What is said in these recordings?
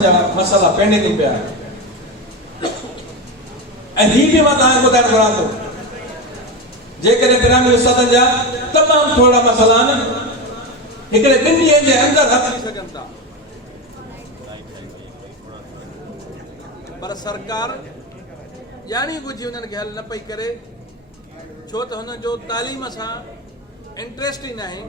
मसला पेंडिंग पे आहे ऐं ही भी मां तव्हांखे ॿुधाइण घुरां थो जेकॾहिं पिरामिड उस्तादनि जा तमामु थोरा मसला आहिनि हिकिड़े ॿिनि ॾींहंनि जे अंदरि हल थी सघनि था पर सरकार ॼाणी बुझी उन्हनि खे हल न पई करे छो त हुननि जो तालीम सां इंट्रस्ट ई न आहे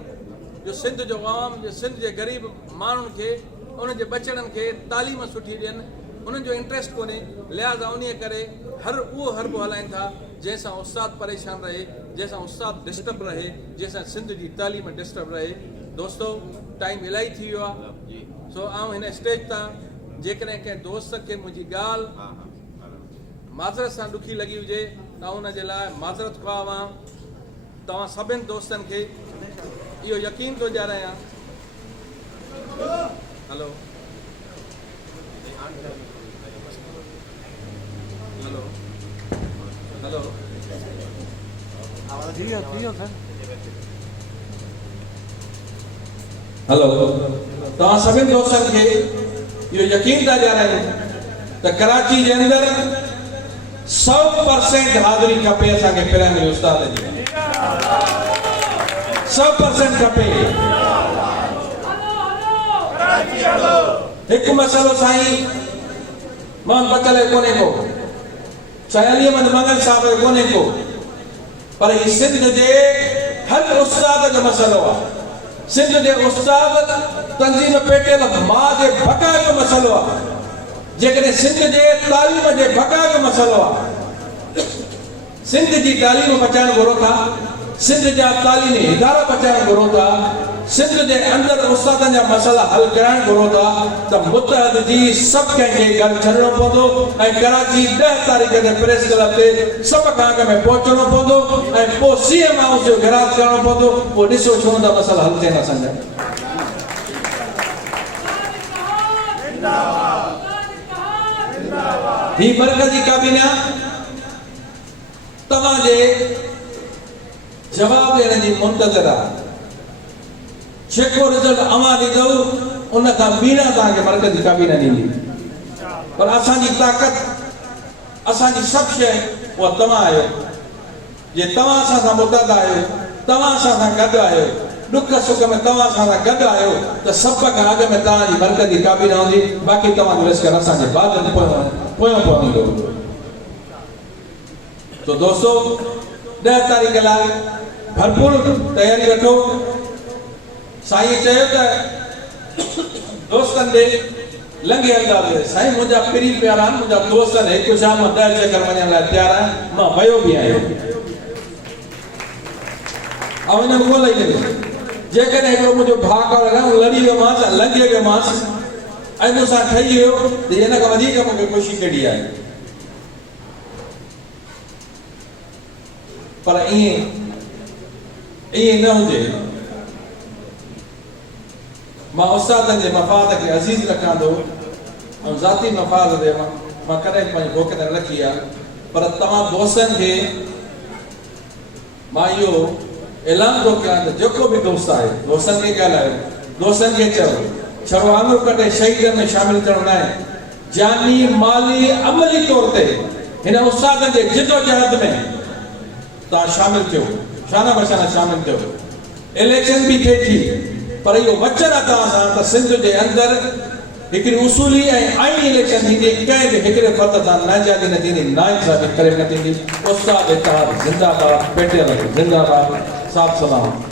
जो सिंध जो आवाम जो सिंध जे ग़रीब माण्हुनि खे उन जे बचड़नि खे तालीम सुठी ॾियनि उन्हनि जो इंट्रस्ट कोन्हे लिहाज़ा उन करे हर उहो हरबो हलाइनि था जंहिंसां उस्ताद परेशान रहे जंहिंसां उस्ताद डिस्टर्ब रहे जंहिंसां सिंध जी तालीम डिस्टर्ब रहे दोस्तो टाइम इलाही थी वियो आहे सो आउं हिन स्टेज तां जेकॾहिं कंहिं दोस्त खे मुंहिंजी ॻाल्हि माज़रत सां ॾुखी लॻी हुजे त उन जे लाइ माज़रत ख़्वाह तव्हां सभिनि दोस्तनि खे इहो यकीन थो ॾियारायां हेलो हेलो हेलो हेलो तव्हां सभिनि दोस्तनि खे इहो यकीन था ॾियारायूं त कराची जे अंदरि 100% हाज़िरी खपे असांखे पिरामिड उस्ताद जी 100% खपे हिकु मसलो साईं मोहन पटल कोन्हे को साईं अली अहमद मंगल साहब कोन्हे को पर ही सिंध जे हर उस्ताद जो मसलो आहे सिंध जे उस्ताद तंज़ीम पेटियल मां जे बका जो मसलो आहे जेकॾहिं सिंध जे तालीम जे बका जो मसलो आहे सिंध जी तालीम बचाइण घुरो था सिंध जा तालीमी इदारा बचाइण घुरो था सिंध जे अंदरि उस्तादनि जा मसला हल कराइण घुरो था त मुतहद जी सभु कंहिंखे ॻाल्हि छॾिणो पवंदो ऐं कराची 10 तारीख़ ते प्रेस क्लब ते सभु खां अॻु में पहुचणो पवंदो ऐं पोइ सीएम हाउस जो गिराक करणो पवंदो पोइ ॾिसो छो त मसला हल थियनि असांजा ही मरकज़ी काबीना तव्हांजे जवाब ॾियण जी मुंतज़र आहे जेको रिज़ल्ट अवां ॾींदो उन खां ॿीणा तव्हांखे मरकज़ी काबीना ॾींदी पर असांजी ताक़त असांजी सभु शइ उहा तव्हां आहियो जे तव्हां असां सां मुतहद आहियो तव्हां असां सां गॾु आहियो ॾुख सुख में तव्हां असां सां गॾु आहियो त सभ खां अॻु में तव्हांजी मरकज़ी काबीना हूंदी बाक़ी तव्हांजो लश्कर असांजे बाद पोयों पवंदो तो दोस्तो 10 तारीख़ लाइ भरपूर तयारी रखो साईं चयो त दोस्तनि ॾे लंघे हलंदासीं साईं मुंहिंजा पिरी प्यारा आहिनि मुंहिंजा दोस्त आहिनि हिकु शाम 10 चकर वञण लाइ तयारु आहियां मां वियो बि आहियां ऐं हिन में ॻोल्हा ई जेकॾहिं हिकिड़ो मुंहिंजो भाउ कारो लड़ी वियोमांसि लंघे वियोमांसि ऐं मूंसां ठही वियो त हिन खां वधीक मूंखे ख़ुशी कहिड़ी आहे पर ईअं न हुजे मां उस्तादनि जे मफ़ाद खे अज़ीज़ रखां थो ऐं ज़ाती मफ़ाद ते मां कॾहिं पंहिंजी भोख न रखी आहे पर तव्हां दोस्तनि खे मां इहो ऐलान थो कयां त जेको बि दोस्त आहे दोस्तनि खे ॻाल्हायो दोस्तनि खे चयो छड़ो आङुर कटे शहीदनि में शामिल थियणो न आहे जानी माली अमली तौर ते हिन उस्तादनि जे जिदोजहद में तव्हां शामिल थियो शाना बशाना शामिल थियो इलेक्शन बि थिए थी पर इहो वचन आहे तव्हां सां त सिंध जे अंदरि हिकिड़ी उसूली ऐं आईनी इलेक्शन थींदी कंहिं बि हिकिड़े फ़र्द सां नाइंसाफ़ी न थींदी नाइंसाफ़ी करे न थींदी उस्ताद इत्तेहाद ज़िंदाबाद पेटियल ज़िंदाबाद साफ़ सलाम